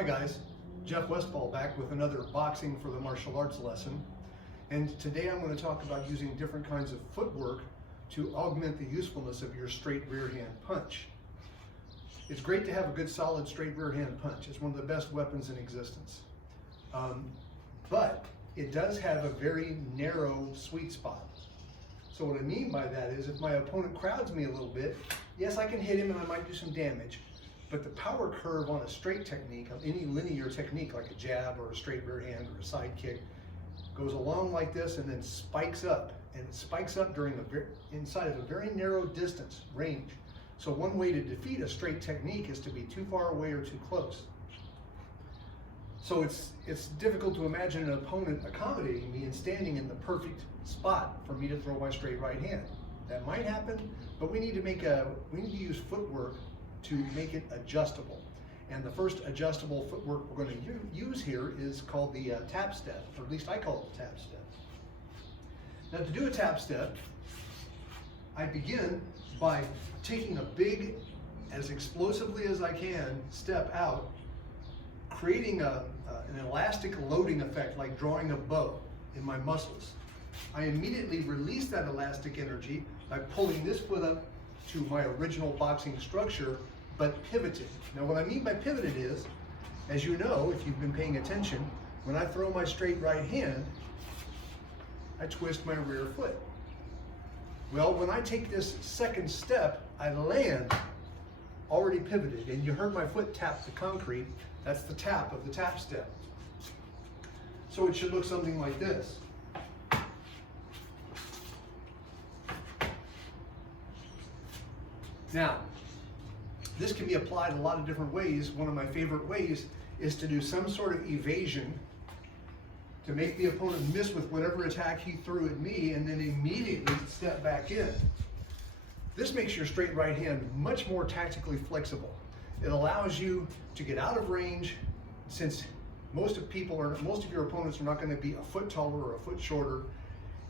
Hi guys, Jeff Westfall back with another boxing for the martial arts lesson. And today I'm going to talk about using different kinds of footwork to augment the usefulness of your straight rear hand punch. It's great to have a good solid straight rear hand punch. It's one of the best weapons in existence. But it does have a very narrow sweet spot. So what I mean by that is if my opponent crowds me a little bit, yes, I can hit him and I might do some damage. But the power curve on a straight technique, of any linear technique like a jab or a straight rear hand or a side kick, goes along like this and then spikes up. And it spikes up during inside of a very narrow distance, range. So one way to defeat a straight technique is to be too far away or too close. So it's difficult to imagine an opponent accommodating me and standing in the perfect spot for me to throw my straight right hand. That might happen, but we need to use footwork to make it adjustable. And the first adjustable footwork we're going to use here is called the tap step, or at least I call it the tap step. Now to do a tap step, I begin by taking a big, as explosively as I can, step out, creating an elastic loading effect like drawing a bow in my muscles. I immediately release that elastic energy by pulling this foot up to my original boxing structure, but pivoted. Now what I mean by pivoted is, as you know, if you've been paying attention, when I throw my straight right hand, I twist my rear foot. Well, when I take this second step, I land already pivoted, and you heard my foot tap the concrete. That's the tap of the tap step. So it should look something like this. Now, this can be applied a lot of different ways. One of my favorite ways is to do some sort of evasion to make the opponent miss with whatever attack he threw at me and then immediately step back in. This makes your straight right hand much more tactically flexible. It allows you to get out of range, since most of your opponents are not going to be a foot taller or a foot shorter.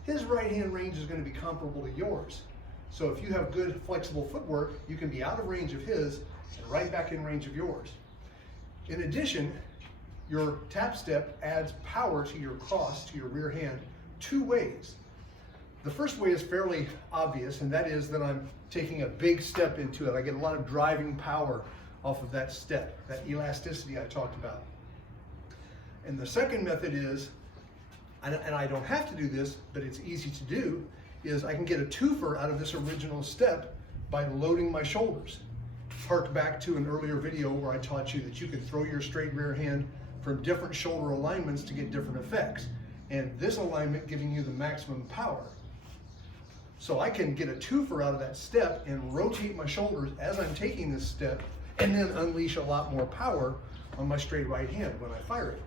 His right hand range is going to be comparable to yours. So if you have good flexible footwork, you can be out of range of his and right back in range of yours. In addition, your tap step adds power to your cross, to your rear hand, two ways. The first way is fairly obvious, and that is that I'm taking a big step into it. I get a lot of driving power off of that step, that elasticity I talked about. And the second method is, and I don't have to do this, but it's easy to do, is I can get a twofer out of this original step by loading my shoulders. Hark back to an earlier video where I taught you that you can throw your straight rear hand from different shoulder alignments to get different effects. And this alignment giving you the maximum power. So I can get a twofer out of that step and rotate my shoulders as I'm taking this step and then unleash a lot more power on my straight right hand when I fire it.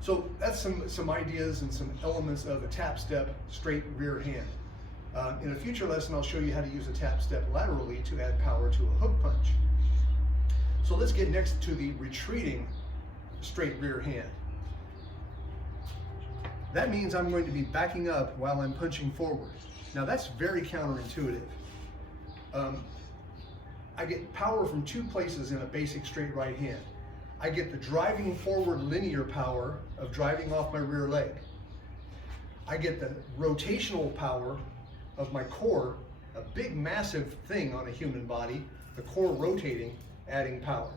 So that's some ideas and some elements of a tap step straight rear hand. In a future lesson, I'll show you how to use a tap step laterally to add power to a hook punch. So let's get next to the retreating straight rear hand. That means I'm going to be backing up while I'm punching forward. Now that's very counterintuitive. I get power from two places in a basic straight right hand. I get the driving forward linear power of driving off my rear leg. I get the rotational power of my core, a big massive thing on a human body, the core rotating, adding power.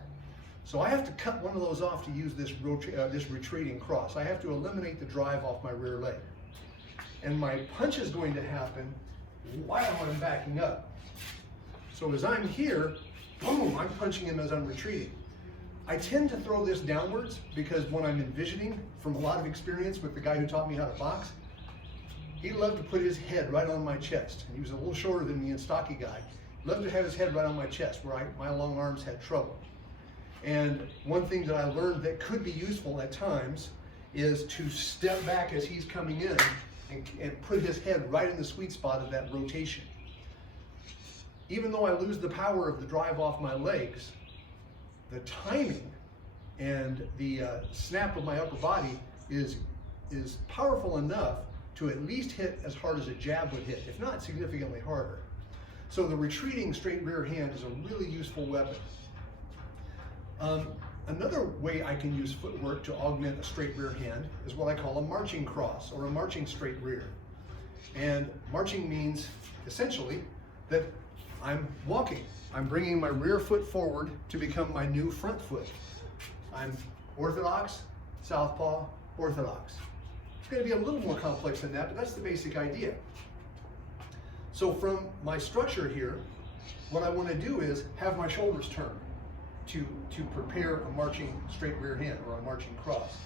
So I have to cut one of those off to use this retreating cross. I have to eliminate the drive off my rear leg. And my punch is going to happen while I'm backing up. So as I'm here, boom, I'm punching him as I'm retreating. I tend to throw this downwards because when I'm envisioning, from a lot of experience with the guy who taught me how to box, he loved to put his head right on my chest. He was a little shorter than me and stocky guy. He loved to have his head right on my chest where my long arms had trouble. And one thing that I learned that could be useful at times is to step back as he's coming in and put his head right in the sweet spot of that rotation. Even though I lose the power of the drive off my legs, the timing and the snap of my upper body is powerful enough to at least hit as hard as a jab would hit, if not significantly harder. So the retreating straight rear hand is a really useful weapon. Another way I can use footwork to augment a straight rear hand is what I call a marching cross or a marching straight rear. And marching means essentially that I'm walking. I'm bringing my rear foot forward to become my new front foot. I'm orthodox, southpaw, orthodox. It's going to be a little more complex than that, but that's the basic idea. So from my structure here, what I want to do is have my shoulders turned to prepare a marching straight rear hand or a marching cross.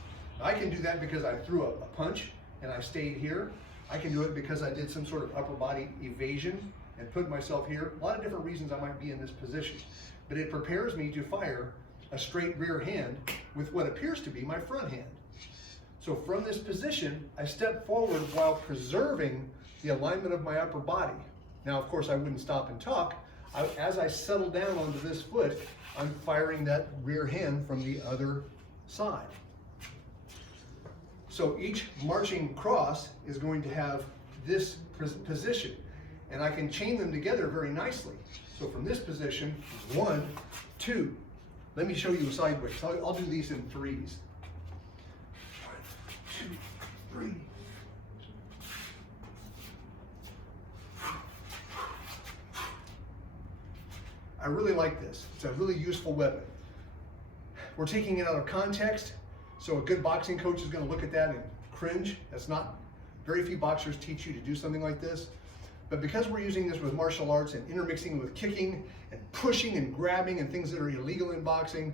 I can do that because I threw a punch and I stayed here. I can do it because I did some sort of upper body evasion and put myself here. A lot of different reasons I might be in this position, but it prepares me to fire a straight rear hand with what appears to be my front hand. So from this position, I step forward while preserving the alignment of my upper body. Now, of course, I wouldn't stop and talk. As I settle down onto this foot, I'm firing that rear hand from the other side. So each marching cross is going to have this position, and I can chain them together very nicely. So from this position, 1, 2. Let me show you sideways. I'll do these in threes. 1, 2, 3. I really like this. It's a really useful weapon. We're taking it out of context, so a good boxing coach is going to look at that and cringe. That's not, very few boxers teach you to do something like this. But because we're using this with martial arts and intermixing with kicking and pushing and grabbing and things that are illegal in boxing,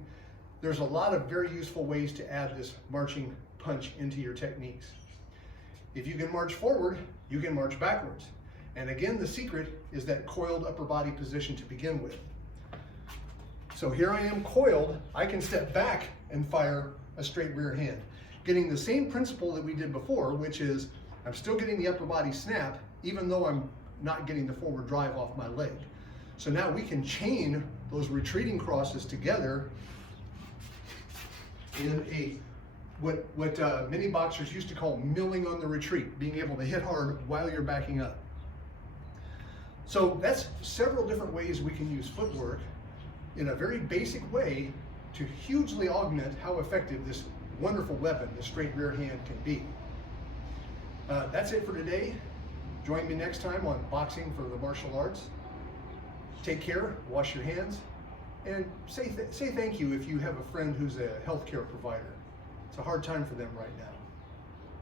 there's a lot of very useful ways to add this marching punch into your techniques. If you can march forward, you can march backwards. And again, the secret is that coiled upper body position to begin with. So here I am coiled, I can step back and fire a straight rear hand, getting the same principle that we did before, which is I'm still getting the upper body snap, even though I'm not getting the forward drive off my leg. So now we can chain those retreating crosses together in a what many boxers used to call milling on the retreat, being able to hit hard while you're backing up. So that's several different ways we can use footwork in a very basic way to hugely augment how effective this wonderful weapon, the straight rear hand, can be. That's it for today. Join me next time on Boxing for the Martial Arts. Take care, wash your hands, and say thank you if you have a friend who's a healthcare provider. It's a hard time for them right now.